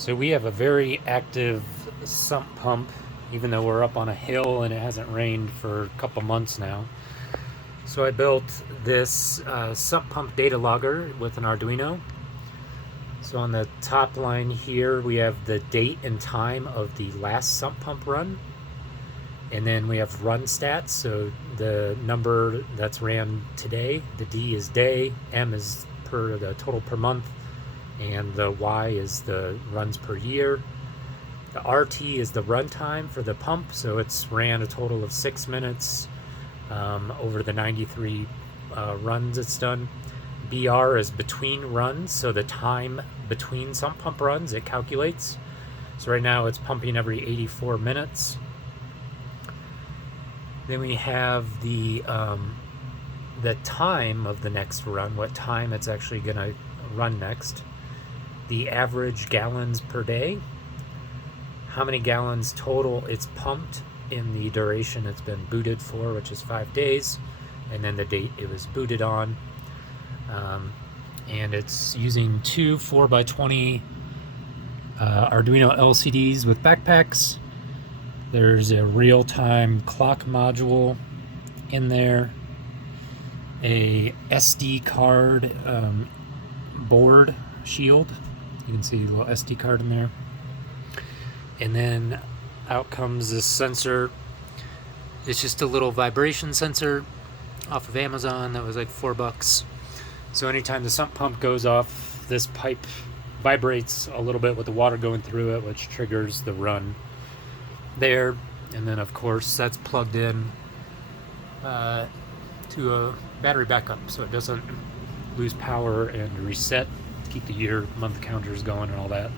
So we have a very active sump pump, even though we're up on a hill and it hasn't rained for a couple months now. So I built this sump pump data logger with an Arduino. So on the top line here, we have the date and time of the last sump pump run. And then we have run stats, so the number that's ran today, the D is day, M is per the total per month, and the Y is the runs per year. The RT is the runtime for the pump, so it's ran a total of 6 minutes over the 93 runs it's done. BR is between runs, so the time between sump pump runs it calculates. So right now it's pumping every 84 minutes. Then we have the time of the next run, what time it's actually going to run next. The average gallons per day, how many gallons total it's pumped in the duration it's been booted for, which is 5 days, and then the date it was booted on. And it's using two 4x20 Arduino LCDs with backpacks. There's a real-time clock module in there, a SD card board shield. You can see a little SD card in there. And then out comes this sensor. It's just a little vibration sensor off of Amazon that was like $4. So anytime the sump pump goes off, this pipe vibrates a little bit with the water going through it, which triggers the run there. And then of course that's plugged in to a battery backup, so it doesn't lose power and reset to keep the year month counters going and all that.